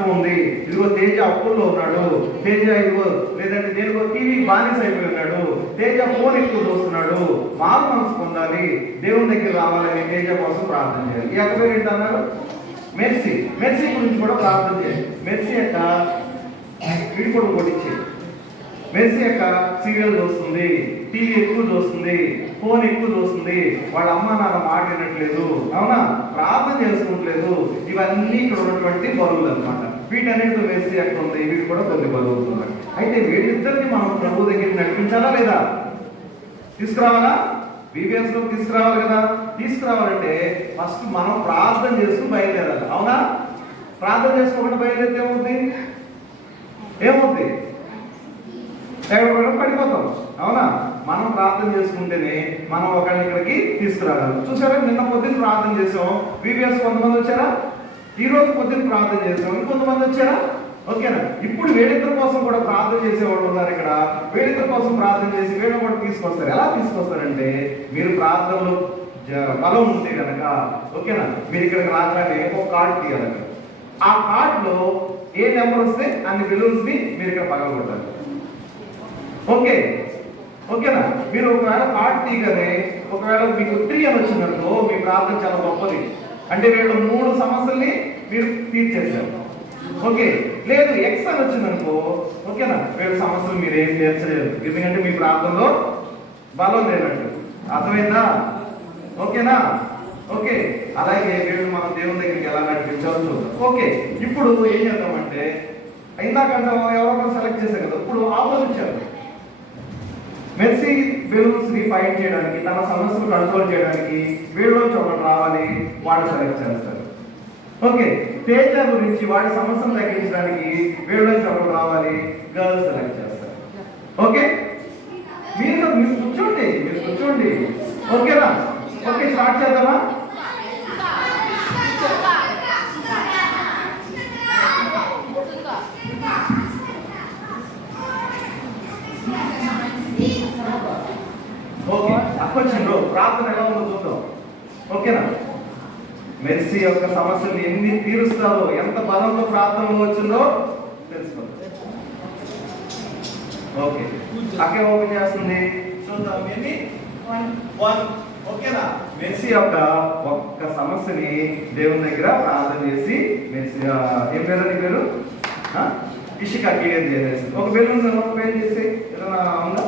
కష్టం ఉంది, ఇదిగో తేజ అప్పుల్లో ఉన్నాడు, తేజ ఇదిగో లేదంటే దేనికో టీవీ బానిస అయిపోయి ఉన్నాడు, తేజ ఫోన్ ఎక్కువ చూస్తున్నాడు, మారు మనసు పొందాలి, దేవుని దగ్గర రావాలని తేజ కోసం ప్రార్థన చేయాలి. ఈ అక్క పేరు ఏంటన్నారు? మెర్సీ. మెర్సీ గురించి కూడా ప్రార్థన చేయాలి. మెర్సీ యొక్క వీడి కూడా కొట్టించి మెర్సీ యొక్క సీరియల్ చూస్తుంది, టీవీ ఎక్కువ చూస్తుంది, ఫోన్ ఎక్కువ చూస్తుంది, వాళ్ళ అమ్మ నాన్న మాట వినట్లేదు, అవునా, ప్రార్థన చేసుకుంటలేదు. ఇవన్నీ ఇక్కడ ఉన్నటువంటి బరువులు అనమాట. వీటన్నిటితో మెర్సీ ఎక్కడ ఉంది, వీటి కూడా కొన్ని బరువులు ఉన్నాయి. అయితే వీళ్ళిద్దరిని మనం ప్రభు దగ్గరికి నడిపించాలా లేదా? తీసుకురావాలా? బీబీఎస్ లో తీసుకురావాలి కదా. తీసుకురావాలంటే ఫస్ట్ మనం ప్రార్థన చేసుకుని బయలుదేరాలి, అవునా? ప్రార్థన చేసుకోకుండా బయలుదేరితే ఏమవుతుంది? ఏమవుతుంది? ఎక్కడ పడిపోతాం, అవునా? మనం ప్రార్థన చేసుకుంటేనే మనం ఒకళ్ళని ఇక్కడికి తీసుకురావాలి. చూసారా, నిన్న పొద్దున్న ప్రార్థన చేసాం, బీబీఎస్ కొంతమంది వచ్చారా? ఈ రోజు పొద్దున్న ప్రార్థన చేసాం, ఇంకొంతమంది వచ్చారా? ఓకేనా? ఇప్పుడు వేడిద్దరి కోసం కూడా ప్రార్థన చేసేవాళ్ళు ఉన్నారు ఇక్కడ. వేడిద్దరి కోసం ప్రార్థన చేసి వేడి కూడా తీసుకొస్తారు. ఎలా తీసుకొస్తారంటే, మీరు ప్రార్థనలో బలం ఉంటే కనుక, ఓకేనా, మీరు ఇక్కడికి రాగానే ఒక కార్డు తీయాలి. ఆ కార్డులో ఏ నెంబర్ వస్తే అన్ని బెలూన్స్ ని మీరు ఇక్కడ పగలగొట్టాలి. ఓకే, ఓకేనా? మీరు ఒకవేళ కార్డు తీయగానే ఒకవేళ మీకు 3 అని వచ్చిందనుకో, మీ ప్రార్థన చాలా గొప్పది, అంటే వీళ్ళు 3 సమస్యల్ని మీరు తీర్చేశారు. ఓకే, లేదు ఎక్స్ అని వచ్చిందనుకో, ఓకేనా, వీళ్ళ సమస్యలు మీరు ఏం తీర్చలేదు, ఎందుకంటే మీ ప్రార్థనలో బలం లేనట్టు. అర్థమైందా? ఓకేనా? ఓకే, అలాగే వీళ్ళు మనం దేవుని దగ్గరికి ఎలా నడిపించవచ్చు. ఓకే, ఇప్పుడు ఏం చేద్దామంటే, ఇందాకంటే ఎవరో సెలెక్ట్ చేశారు కదా, ఇప్పుడు ఆపోజిట్ చేద్దాం. మెర్సీ బెలూన్స్ ని ఫైట్ చేయడానికి, తన సమస్యలు కంట్రోల్ చేయడానికి వీళ్ళలోంచి ఒకటి రావాలి, వాడు సెలెక్ట్ చేస్తారు. ఓకే, తేజ గురించి వాడి సమస్యలు తగ్గించడానికి వీళ్ళలోంచి ఒకటి రావాలి, గర్ల్స్ సెలెక్ట్ చేస్తారు. ఓకే, మీరు కూర్చోండి. ఓకేనా? ఓకే, స్టార్ట్ చేద్దామా? ఓకే, అప్పచ్చిండ్రు ప్రార్థన ఎలా ఉందో చూద్దాం. ఓకేనా? మెర్సీ యొక్క సమస్యలు ఎన్ని తీరుస్తారో, ఎంత బలంతో ప్రార్థనలో వచ్చిందో తెలుసుకోండి. ఓకే, అక్కే ఓపెన్ చేస్తుంది, చూద్దాం. ఎన్ని? 1. ఓకేనా? మెర్సీ యొక్క ఒక్క సమస్యని దేవుని దగ్గర ప్రార్థన చేసి, మెర్సీ ఏం పేరు పేరు ఇషిక క్లియర్ చేసేసి, ఒక బెలూన్ ఓపెన్ చేసి ఏదైనా ఉందా?